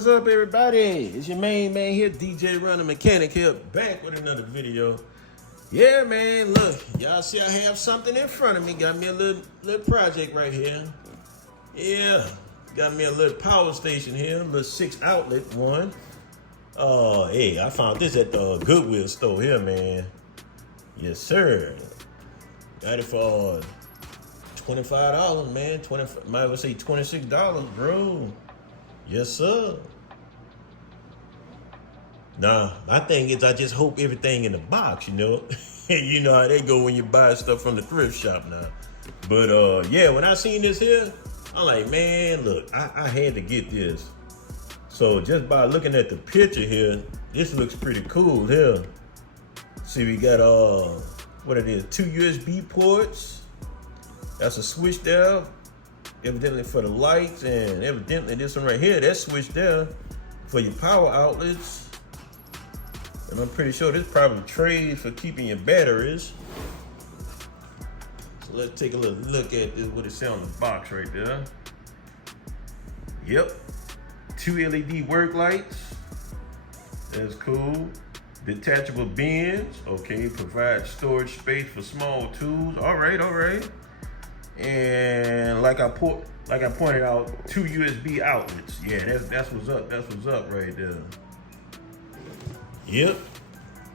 What's up, everybody? It's your main man here, DJ Runner Mechanic here, back with another video. Yeah, man, look, y'all see I have something in front of me. Got me a little project right here. Yeah, got me a little power station here, a little 6-outlet one. Hey, I found this at the Goodwill store here, man. Yes, sir. Got it for $25, man. Might as well say $26, bro. Yes, sir. Nah, my thing is I just hope everything in the box, you know. You know how they go when you buy stuff from the thrift shop now. But yeah, when I seen this here, I'm like, man, look, I had to get this. So just by looking at the picture here, this looks pretty cool here. See, we got what it is, 2 USB ports. That's a switch there, evidently for the lights, and evidently this one right here, that switch there for your power outlets. And I'm pretty sure this probably trays for keeping your batteries. So let's take a little look at this, what it says on the box right there. Yep, 2 LED work lights. That's cool. Detachable bins. Okay, provide storage space for small tools. All right. And like I pointed out, 2 USB outlets. Yeah, that's what's up. That's what's up right there. Yep.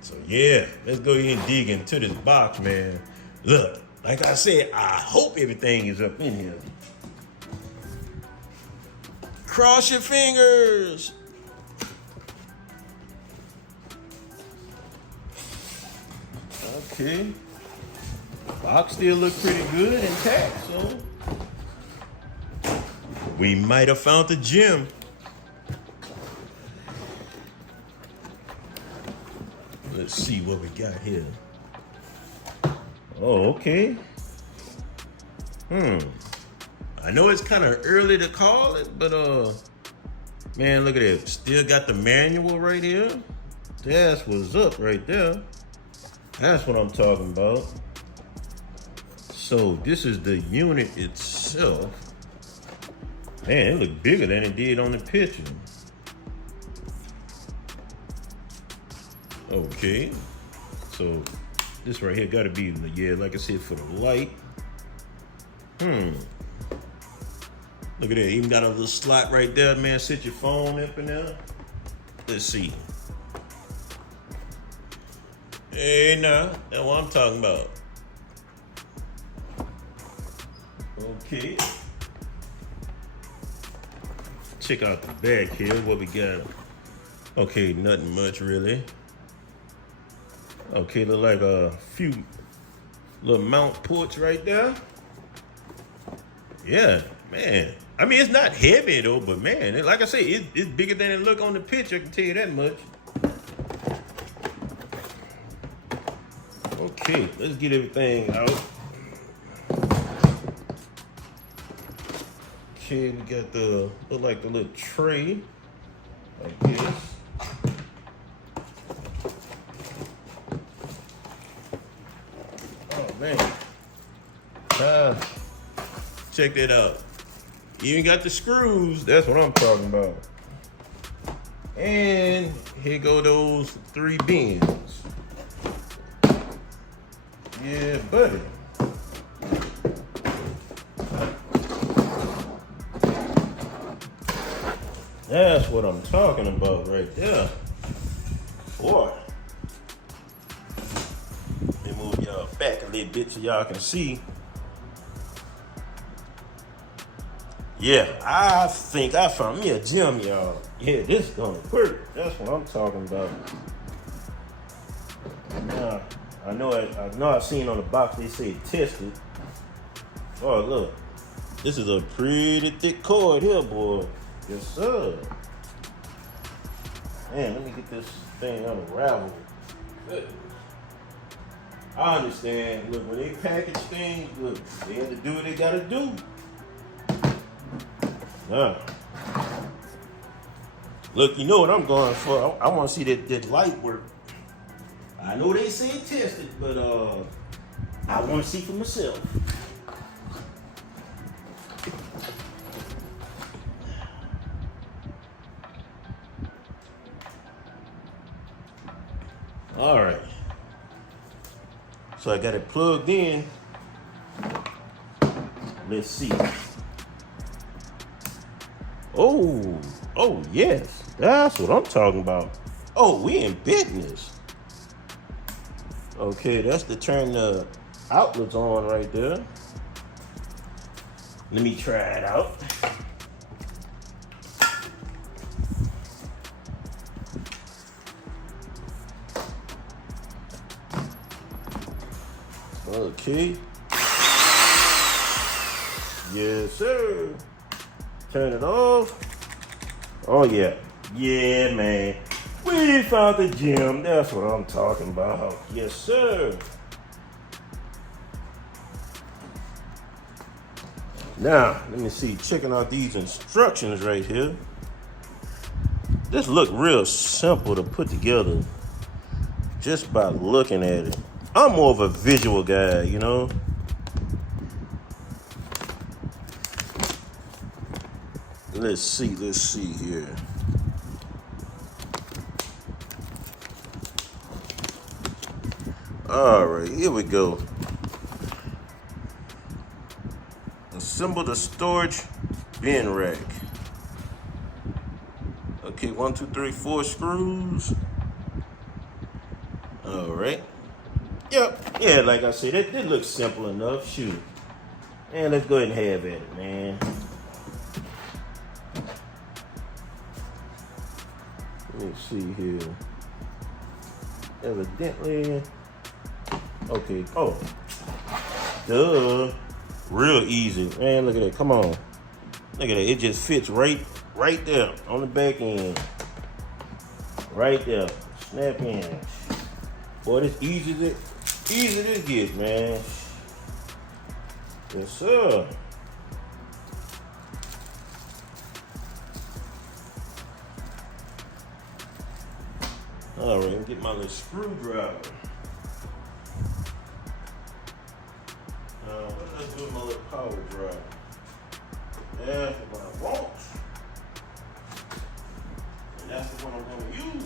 So yeah, let's go ahead and dig into this box, man. Look, like I said, I hope everything is up in here. Cross your fingers. Okay. Box still look pretty good intact, so we might have found the gem. Let's see what we got here. Oh, okay. I know it's kind of early to call it, but man, look at it. Still got the manual right here. That's what's up right there. That's what I'm talking about. So this is the unit itself. Man, it looked bigger than it did on the picture. Okay, so this right here gotta be, yeah, like I said, for the light. Look at that, even got a little slot right there, man. Sit your phone up in there. Let's see. Hey, nah, that's what I'm talking about. Okay. Check out the back here, what we got. Okay, nothing much really. Okay, look like a few little mount ports right there. Yeah, man. I mean, it's not heavy though, but man, like I say, it's bigger than it look on the picture, I can tell you that much. Okay, let's get everything out. Okay, we got the, look like the little tray, like this. Oh man, check that out. Even got the screws, that's what I'm talking about. And here go those 3 bins. Yeah, buddy. That's what I'm talking about right there. Boy. Let me move y'all back a little bit so y'all can see. Yeah, I think I found me a gem, y'all. Yeah, this is gonna work. That's what I'm talking about. Now, I know I've seen on the box they say tested. Oh, look. This is a pretty thick cord here, boy. Yes, sir. Man, let me get this thing unraveled. Good. I understand. Look, when they package things, look, they have to do what they gotta do. Nah. Look, you know what I'm going for. I want to see that light work. I know they say tested, but I want to see for myself. All right. So I got it plugged in. Let's see. Oh yes, that's what I'm talking about. Oh, we in business. Okay, that's to turn the outlets on right there. Let me try it out. Okay. Yes, sir. Turn it off. Oh, yeah. Yeah, man. We found the gym. That's what I'm talking about. Yes, sir. Now, let me see. Checking out these instructions right here. This look real simple to put together just by looking at it. I'm more of a visual guy, you know? Let's see here. All right, here we go. Assemble the storage bin rack. Okay, 1, 2, 3, 4 screws. All right. Yep. Yeah, like I said, that looks simple enough. Shoot. And let's go ahead and have at it, man. Let me see here. Evidently. Okay. Oh. Duh. Real easy. Man, look at that. Come on. Look at that. It just fits right there on the back end. Right there. Snap in. Boy, this easy to get, man. Yes, sir. All right, get my little screwdriver. Let's do my little power drive. That's what I want. And that's the one I'm going to use.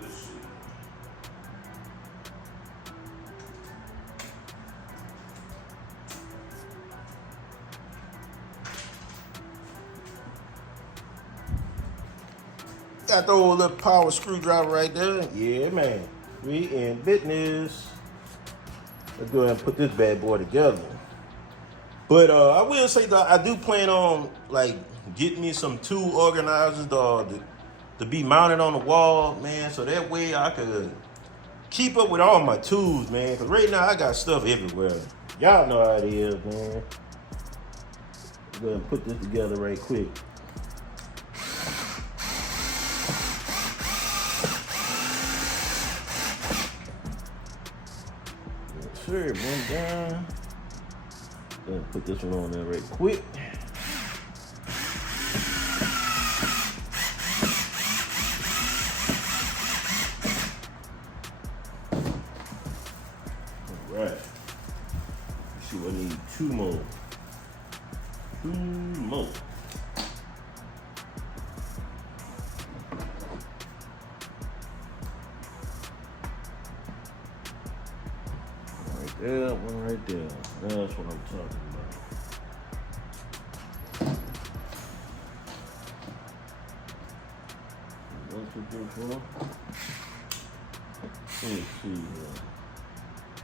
Let's see. Got the old little power screwdriver right there. Yeah, man. We in business. Let's go ahead and put this bad boy together. But I will say that I do plan on like getting me some tool organizers to be mounted on the wall, man. So that way I could keep up with all my tools, man. Because right now I got stuff everywhere. Y'all know how it is, man. Go ahead and put this together right quick. Sure, one down. Gonna put this one on there right quick. All right. Let's see, I need 2 more. 2 more. Yeah, one right there. That's what I'm talking about. 1, 2, 3, 4. Let me see.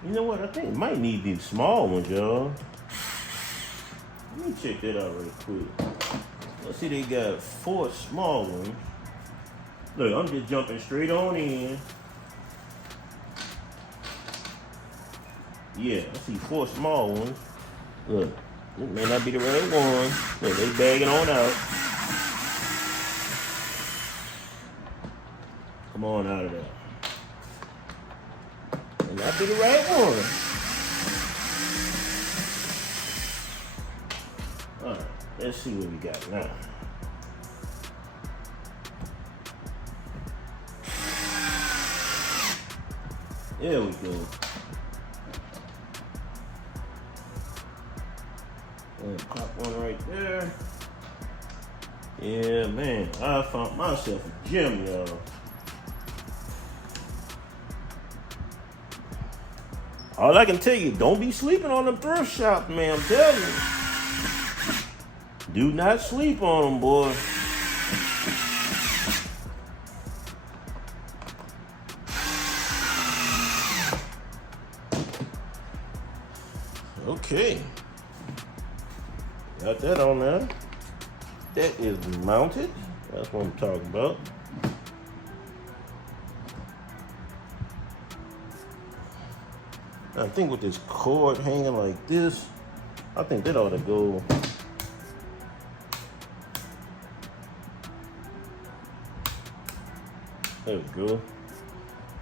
You know what? I think it might need these small ones, y'all. Let me check that out right quick. Let's see, they got 4 small ones. Look, I'm just jumping straight on in. Yeah, I see 4 small ones. Look, it may not be the right one. Look, they bagging on out. Come on out of there. May not be the right one. All right, let's see what we got now. There we go. And pop one right there. Yeah, man, I found myself a gym, y'all. All I can tell you, don't be sleeping on them thrift shops, man. I'm telling you. Do not sleep on them, boy. Okay. Got that on there. That is mounted. That's what I'm talking about. I think with this cord hanging like this, I think that ought to go. There we go.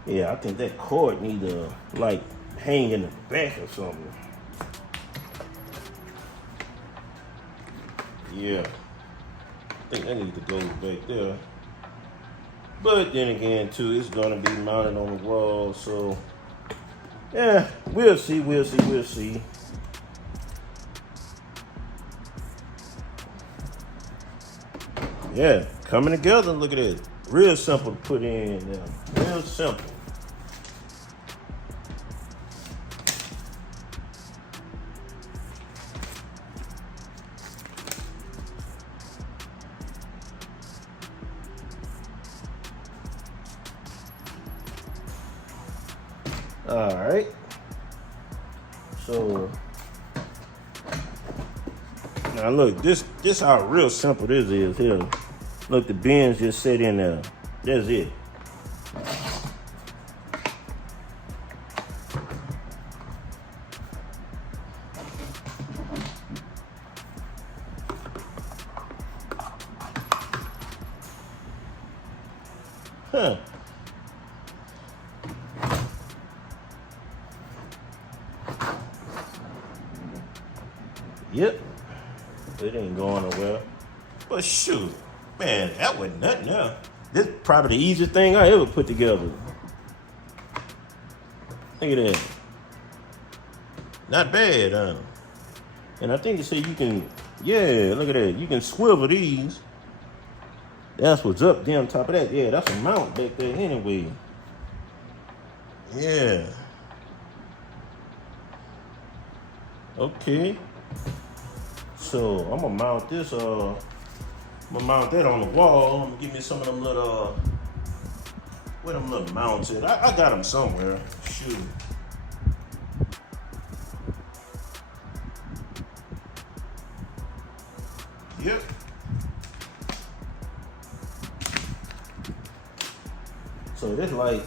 Yeah, I think that cord need to like hang in the back or something. Yeah, I think that needs to go back there. But then again, too, it's gonna be mounted on the wall, so yeah, we'll see. Yeah, coming together. Look at it. Real simple to put in now. Real simple. All right. So now look, this how real simple this is here. Look, the bins just sit in there. That's it. Huh. Yep. It ain't going nowhere. But shoot, man, that was nothing else. This is probably the easiest thing I ever put together. Look at that. Not bad, huh? And I think they say you can, yeah, look at that. You can swivel these. That's what's up there on top of that. Yeah, that's a mount back there anyway. Yeah. Okay. So I'm gonna mount this. I'm gonna mount that on the wall. I'm gonna give me some of them little. Where them little mounts at? I got them somewhere. Shoot. Yep. So there's like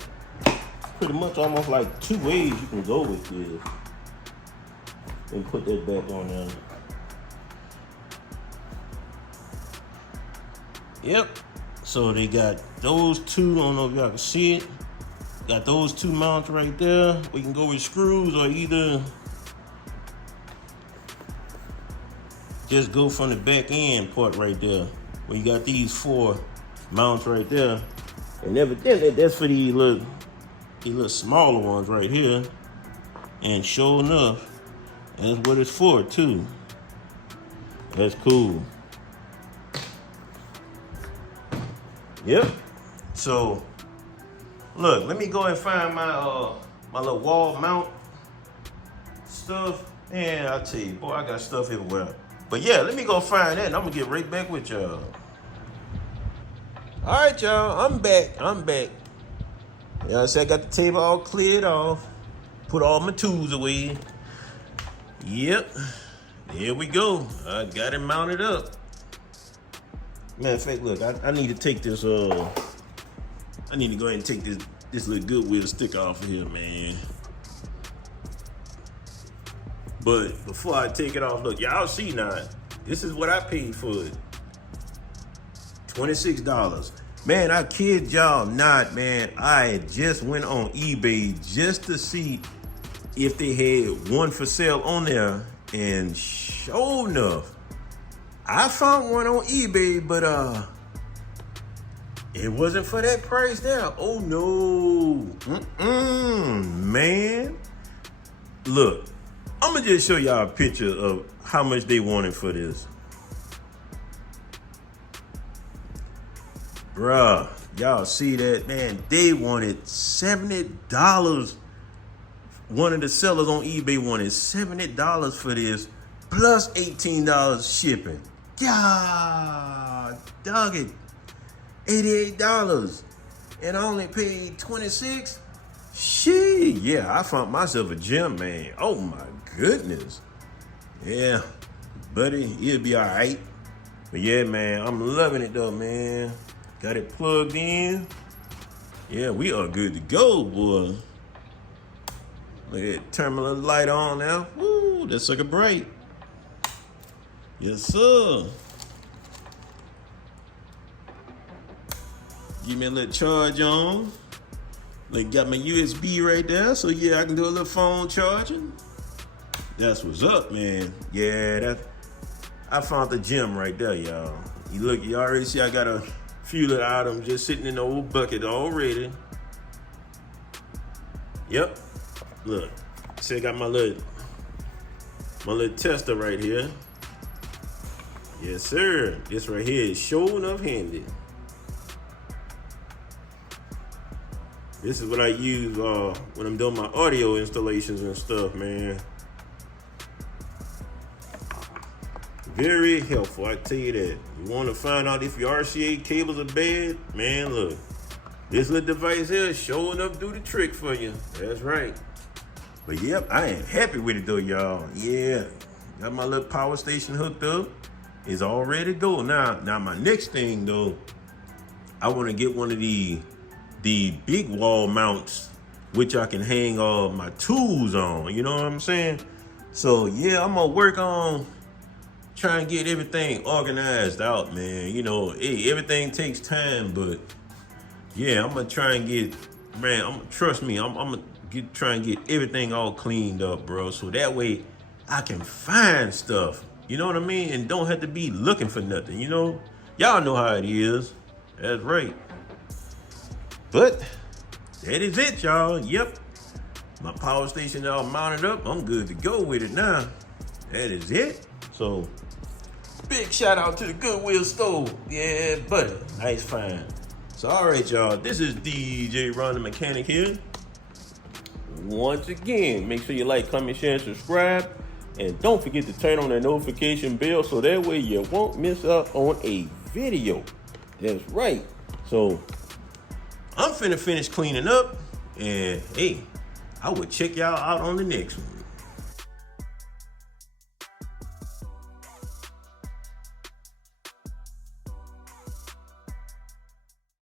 pretty much almost like two ways you can go with this. And put that back on there. Yep. So they got those two. I don't know if y'all can see it. Got those two mounts right there. We can go with screws or either just go from the back end part right there. Where you got these four mounts right there. And evidently that's for these little smaller ones right here. And sure enough, that's what it's for too. That's cool. Yep. So, look, let me go and find my my little wall mount stuff. And I'll tell you, boy, I got stuff everywhere. But yeah, let me go find that and I'm gonna get right back with y'all. All right, y'all, I'm back. You know, I said I got the table all cleared off. Put all my tools away. Yep. Here we go. I got it mounted up. Matter of fact, look, I need to take this, I need to go ahead and take this little Goodwill sticker off of here, man. But before I take it off, look, y'all see now, this is what I paid for it. $26. Man, I kid y'all not, man. I just went on eBay just to see if they had one for sale on there. And sure enough, I found one on eBay, but it wasn't for that price there. Oh no, man. Look, I'm gonna just show y'all a picture of how much they wanted for this. Bruh, y'all see that, man? They wanted $70. One of the sellers on eBay wanted $70 for this, plus $18 shipping. God, dog it. $88. And I only paid $26. Shit, yeah, I found myself a gem, man. Oh my goodness. Yeah, buddy, it'll be all right. But yeah, man, I'm loving it though, man. Got it plugged in. Yeah, we are good to go, boy. Look at that terminal light on now. Woo, that's like a bright. Yes, sir. Give me a little charge on. Like, got my USB right there, so yeah, I can do a little phone charging. That's what's up, man. Yeah, I found the gem right there, y'all. You already see I got a few little items just sitting in the old bucket already. Yep. Look, see I got my little tester right here. Yes, sir. This right here is sure enough handy. This is what I use when I'm doing my audio installations and stuff, man. Very helpful, I tell you that. You want to find out if your RCA cables are bad? Man, look. This little device here is showing up do the trick for you. That's right. But yep, I am happy with it though, y'all. Yeah, got my little power station hooked up. It's all ready to go. Now my next thing though, I want to get one of the big wall mounts, which I can hang all my tools on. You know what I'm saying? So yeah, I'm gonna work on trying to get everything organized out, man. You know, hey, everything takes time, but yeah, I'm gonna try and get, man, trust me, I'm gonna try and get everything all cleaned up, bro. So that way I can find stuff, you know what I mean? And don't have to be looking for nothing, you know? Y'all know how it is. That's right. But that is it, y'all. Yep. My power station all mounted up. I'm good to go with it now. That is it. So big shout out to the Goodwill store. Yeah, buddy. Nice find. So all right, y'all. This is DJ Ron the Mechanic here. Once again, make sure you like, comment, share, and subscribe. And don't forget to turn on that notification bell so that way you won't miss out on a video. That's right. So I'm finna finish cleaning up. And hey, I will check y'all out on the next one.